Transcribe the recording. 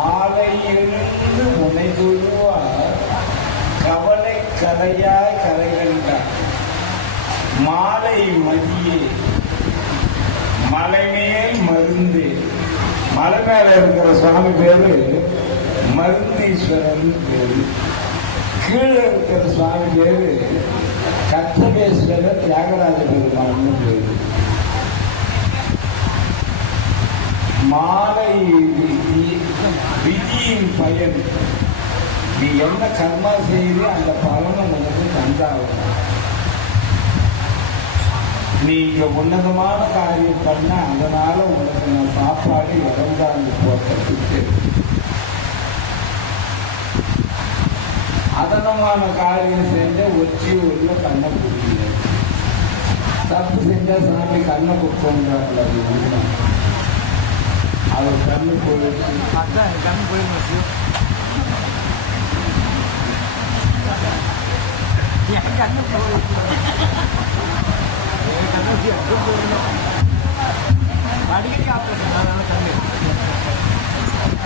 மாலை எழுந்து முனை தொழுவார் கவலை கரையாய் கரைகின்றார். மாலை மதியே மலை மேல் மருந்து. மலை மேல இருக்கிற சுவாமி பேரு மருந்தீஸ்வரன் பேரு. கீழே இருக்கிற சுவாமி பேரு கத்தகேஸ்வரர் தியாகராஜ பெருமான் பேரு. மாலை விதியின் பயன். நீ என்ன கர்மா செய்து அந்த பலனை உனக்கு தந்தாகும். நீ இங்க உன்னதமான காரியம் பண்ண அதனால உனக்கு நான் சாப்பாடு இறந்தாந்து போட்டதுக்கு. அதனமான காரியம் செஞ்ச ஒற்றி உள்ள கண்ணை குடிக்கல. தப்பு செஞ்சா சாமி கண்ணை குடுக்கோன்றாங்களா? அவர் கண்ணு போயிடுச்சு. கண்ணு போயிடுச்சு. என் கண்ணு போயிடுச்சு. என் கண்ணு போயிடுச்சு.